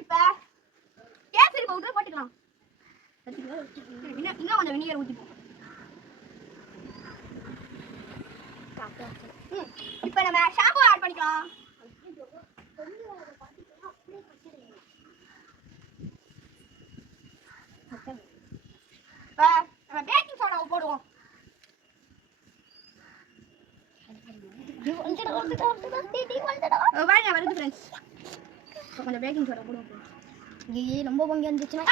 இப்ப கேசரி பவுடர் போட்டுக்கலாம். இன்னும் கொஞ்சம் வினிகர் ஊற்றிப்போம். இப்போ நம்ம ஷாம்பு ஆட் பண்ணிக்கலாம். நம்ம பேக்கிங் சோடாவை போடுவோம். வாங்க வருது ஃப்ரெண்ட்ஸ். கொஞ்சம் பேக்கிங் சோடா போடுவோம். ரொம்ப பொங்கி வந்துச்சுன்னா